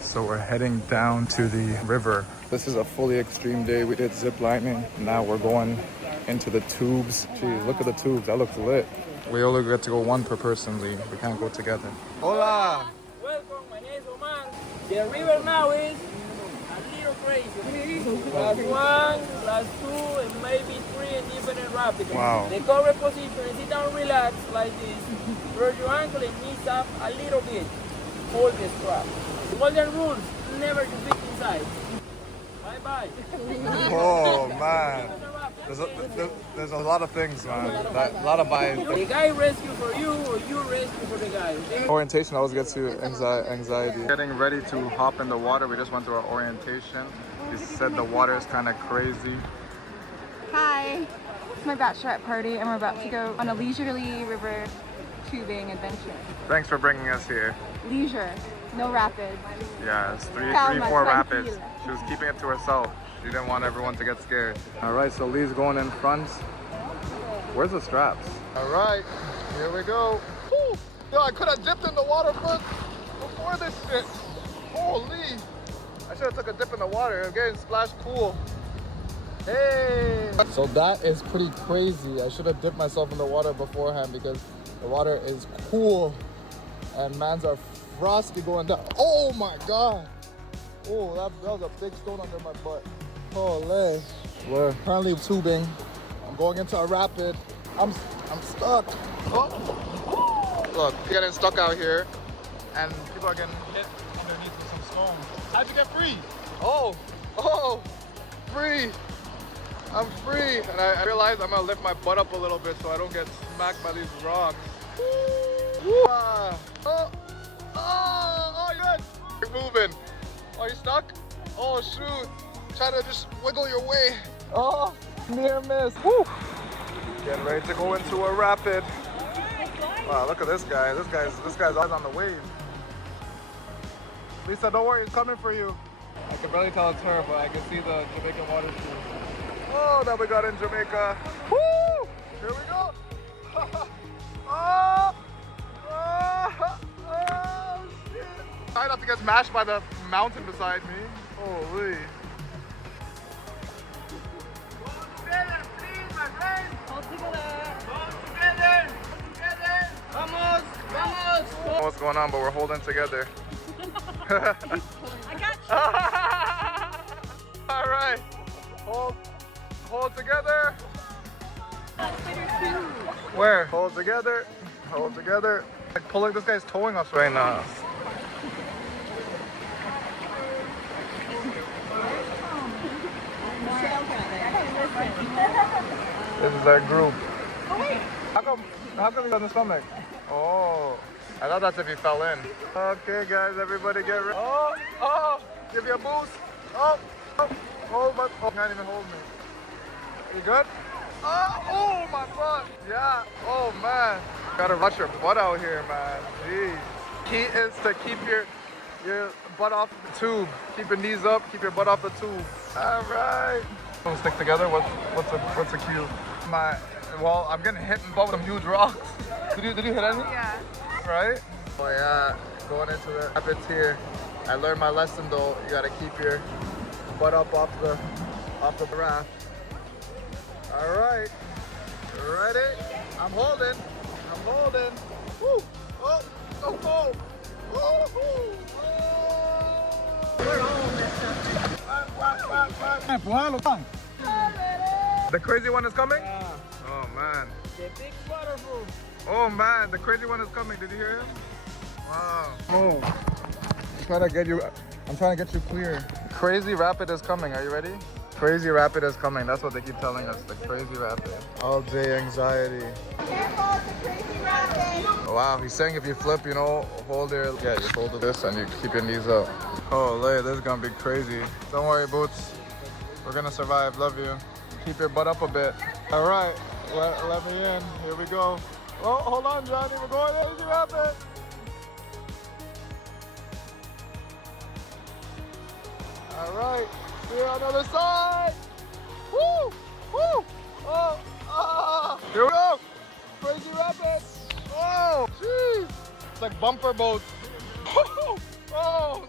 So we're heading down to the river. This is a fully extreme day. We did zip lining. Now we're going into the tubes. Geez, look at the tubes. That looks lit. We only get to go one per person, Lee. We can't go together. Hola! Welcome, my name is Omar. The river now is a little crazy. Class 1, class 2, and maybe 3 in different rapids. Wow. The correct position is sit down, relax like this. Roll your ankle and knees up a little bit. Hold the strap. The golden rules, never to fit inside. Bye-bye. Oh, man. There's a lot of things, man. A lot of buys. The guy rescue for you or you rescue for the guy. Okay? Orientation always gets you anxiety. Getting ready to hop in the water. We just went to our orientation. He said the water is kind of crazy. Hi, it's my bachelorette party and we're about to go on a leisurely river tubing adventure. Thanks for bringing us here. Leisure, no rapids. Yeah, it's three, Calma, 4 tranquila. rapids. She was keeping it to herself. She didn't want everyone to get scared. All right, so Lee's going in front. Where's the straps? All right, here we go. Woo. Yo, I could have dipped in the water first before this shit. Holy. I should have took a dip in the water. I'm getting splashed cool. Hey. So that is pretty crazy. I should have dipped myself in the water beforehand because the water is cool and mans are frosty going down. Oh my God. Oh, that was a big stone under my butt. Holy. We're currently tubing. I'm going into a rapid. I'm stuck. Oh. Look, getting stuck out here and people are getting hit underneath with some stones. How'd you get free? Oh, free. I'm free. And I realized I'm gonna lift my butt up a little bit so I don't get smacked by these rocks. Woo. Oh, good. You're moving. Are you stuck? Oh shoot. Try to just wiggle your way. Oh, near miss. Woo. Getting ready to go into a rapid. Wow, look at this guy. This guy's always on the wave. Lisa, don't worry, it's coming for you. I can barely tell it's her, but I can see the Jamaican water shoes. Oh, that we got in Jamaica. Woo! Here we go. Oh, shit. Try not to get smashed by the mountain beside me. Holy. I don't know what's going on, but we're holding together. I got you. All right. Hold together. Where? Hold together. Hold together. Like pulling, this guy's towing us right now. This is our group. Oh wait. How come he's on the stomach? Oh, I thought that's if he fell in. Okay, guys, everybody get ready. Oh, give you a boost. Oh, hold, but can't even hold me. You good? Oh my butt. Yeah. Oh man, gotta rush your butt out here, man. Jeez. Key is to keep your butt off the tube. Keep your knees up. Keep your butt off the tube. All right. We'll stick together. What's the cue? Well, I'm getting hit in the butt with some huge rocks. Did you hit any? Yeah. Right? Oh yeah, going into the rapids here. I learned my lesson though. You gotta keep your butt up off the raft. All right, ready? I'm holding. Woo! Oh, so cold. The crazy one is coming? Yeah. Oh man. The big waterfall. Oh man, the crazy one is coming. Did you hear him? Wow. Oh. I'm trying to get you clear. Crazy rapid is coming. Are you ready? Crazy rapid is coming. That's what they keep telling us. The crazy rapid. All day anxiety. Careful, it's a crazy rapid. Wow, he's saying if you flip, you know, hold your, yeah, you hold this and you keep your knees up. Holy, this is gonna be crazy. Don't worry, Boots. We're gonna survive. Love you. Keep your butt up a bit. All right, let me in. Here we go. Oh, hold on, Johnny. We're going crazy rapid. All right, see you on the other side. Woo, woo. Oh, here we go. Crazy rapid. Oh, jeez. It's like bumper boats.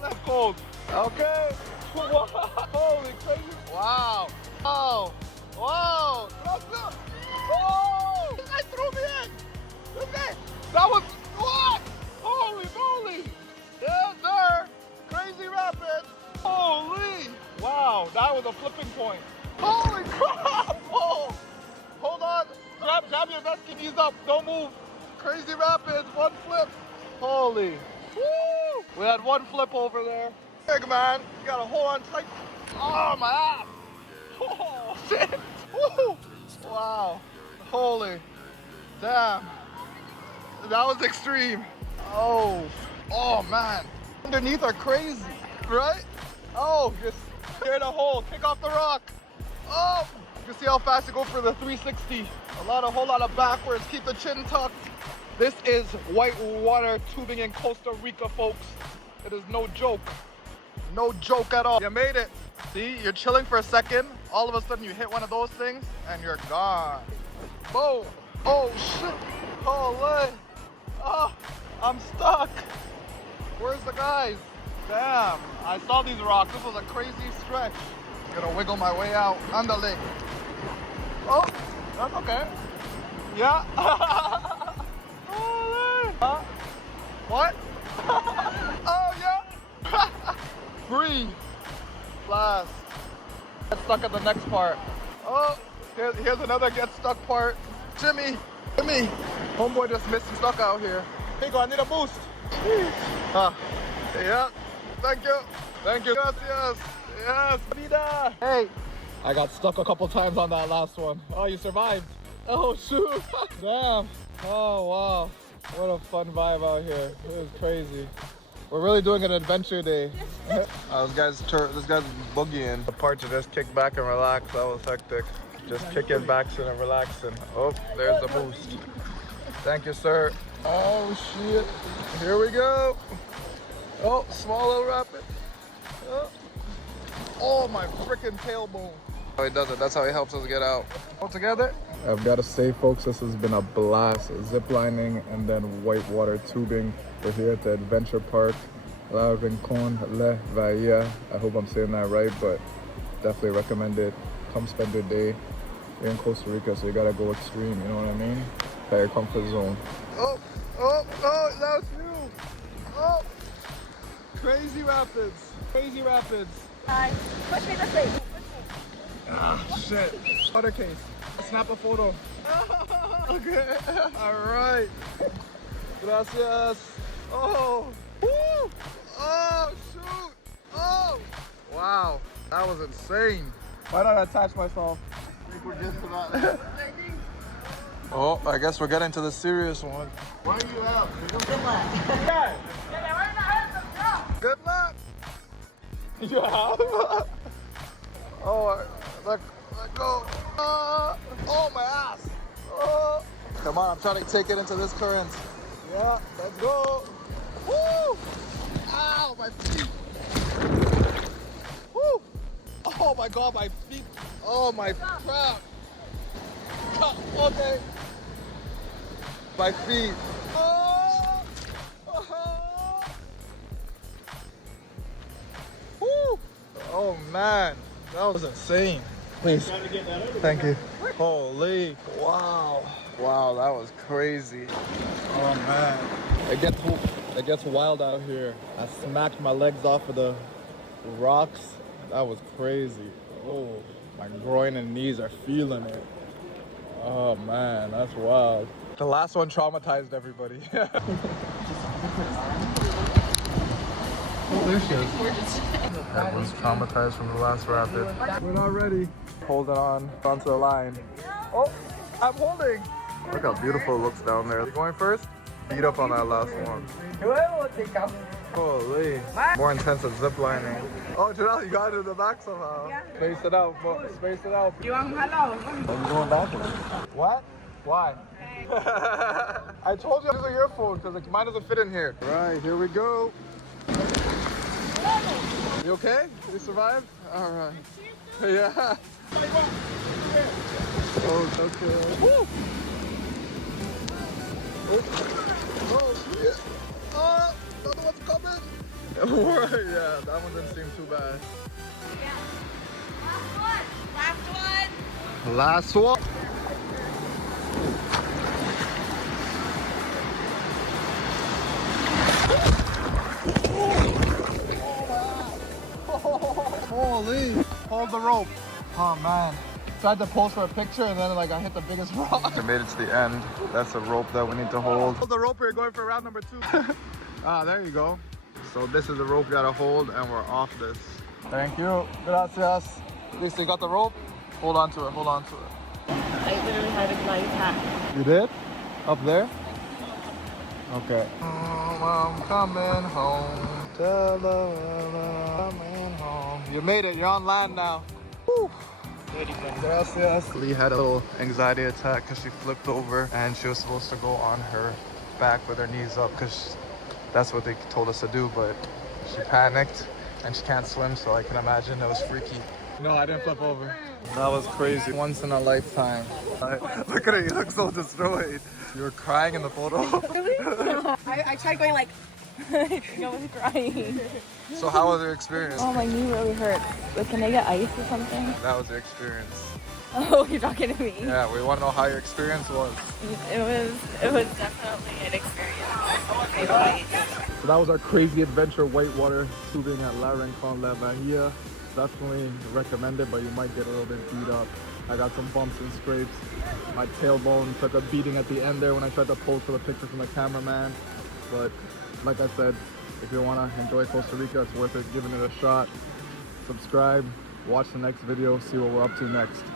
left cold. Okay. Holy crazy. Wow. Wow. Wow. Oh! This guy threw me in. This guy. That was what? Holy moly. Yes, sir. Crazy rapids. Holy. Wow. That was a flipping point. Holy crap. Oh. Hold on. Grab your vest, knees up. Don't move. Crazy rapids. One flip. Holy. Woo. We had one flip over there. Big man. You gotta hold on tight. Oh, my ass. Oh, shit. Woo. Wow. Holy. Damn. That was extreme. Oh. Oh, man. Underneath are crazy. Right? Oh, just clear the hole. Kick off the rock. Oh. You can see how fast you go for the 360. Whole lot of backwards. Keep the chin tucked. This is white water tubing in Costa Rica, folks. It is no joke. No joke at all. You made it. See, you're chilling for a second. All of a sudden you hit one of those things and you're gone. Boom. Oh, shit. Holy. Oh, I'm stuck. Where's the guys? Damn. I saw these rocks. This was a crazy stretch. Gonna wiggle my way out. Andale. Oh, that's okay. Yeah. What? Oh, yeah. Breathe. Blast. Get stuck at the next part. Oh, here's another get stuck part. Jimmy. Homeboy just missed stuck out here. Hey, go, I need a boost. Yeah. Thank you. Gracias. Yes. Vida. Hey. I got stuck a couple times on that last one. Oh, you survived. Oh, shoot. Damn. Oh, wow. What a fun vibe out here. It was crazy. We're really doing an adventure day. This guy's boogieing. The part to just kick back and relax. That was hectic. Just kicking back and relaxing. Oh, there's the boost. Thank you, sir. Oh, shit. Here we go. Oh, small little rapid. Oh, my freaking tailbone. Oh, he does it. That's how he helps us get out. All together. I've got to say, folks, this has been a blast. Zip lining and then whitewater tubing. We're here at the adventure park, Rincón, Vieja. I hope I'm saying that right, but definitely recommend it. Come spend your day. You're in Costa Rica, so you gotta go extreme, you know what I mean? By your comfort zone. Oh, that was you. Oh, crazy rapids. Hi. Push me this way. Ah, shit. Water case. Snap a photo. Okay. All right. Gracias. Oh. Woo. Oh, shoot. Oh. Wow. That was insane. Why not attach myself? I think we're good for that. Oh, I guess we're getting to the serious one. Why are you out? Good luck. Good luck. Yeah. Oh, let go. Oh, my ass. Oh. Come on, I'm trying to take it into this current. Yeah, let's go. Woo! Ow, my feet. Woo! Oh my God, my feet. Oh my crap. Okay. My feet. Oh! Oh! Woo! Oh man, that was insane. Please. Thank you. Holy, wow. Wow, that was crazy. Oh man. It gets wild out here. I smacked my legs off of the rocks. That was crazy. Oh, my groin and knees are feeling it. Oh man, that's wild. The last one traumatized everybody. Oh, there she is. Everyone's traumatized from the last rapid. We're not ready. Holding on onto the line. Oh, I'm holding. Look how beautiful it looks down there. You going first? Beat up on that last one. Holy. More intense than zip lining. Oh, Janelle, you got it in the back somehow. Yeah. Space it out. Space it out. You want hello? I'm going backwards. What? Why? I told you these are your phone because mine doesn't fit in here. Right, here we go. You okay? You survived? All right. Yeah. Oh, okay. Woo! Oh, shit. Oh, another one's coming. Yeah, that one didn't seem too bad. Last one. Holy! Hold the rope. Oh man. Tried to pose for a picture and then like I hit the biggest rock. I made it to the end. That's a rope that we need to hold. Hold the rope, we're going for round number 2. Ah, there you go. So this is the rope you gotta hold and we're off this. Thank you. Gracias. At least you got the rope. Hold on to it, hold on to it. I literally had a flight attack. You did? Up there? Okay. I'm coming home. Tell the world I'm coming home. You made it, you're on land now. Woo. Gracias. Lee had a little anxiety attack because she flipped over and she was supposed to go on her back with her knees up because that's what they told us to do, but she panicked and she can't swim, so I can imagine it was freaky. No, I didn't flip over. That was crazy. Once in a lifetime. Look at it, you look so destroyed. You were crying in the photo. I tried going like, I was crying. So how was your experience? Oh, my knee really hurts. But can I get ice or something? That was your experience. Oh, you're talking to me? Yeah, we want to know how your experience was. It was definitely an experience. So that was our crazy adventure whitewater tubing at La Rincón, La Vieja. Definitely recommend it, but you might get a little bit beat up. I got some bumps and scrapes. My tailbone took a beating at the end there when I tried to pose for the picture from the cameraman. But like I said, if you want to enjoy Costa Rica, it's worth it giving it a shot. Subscribe, watch the next video, see what we're up to next.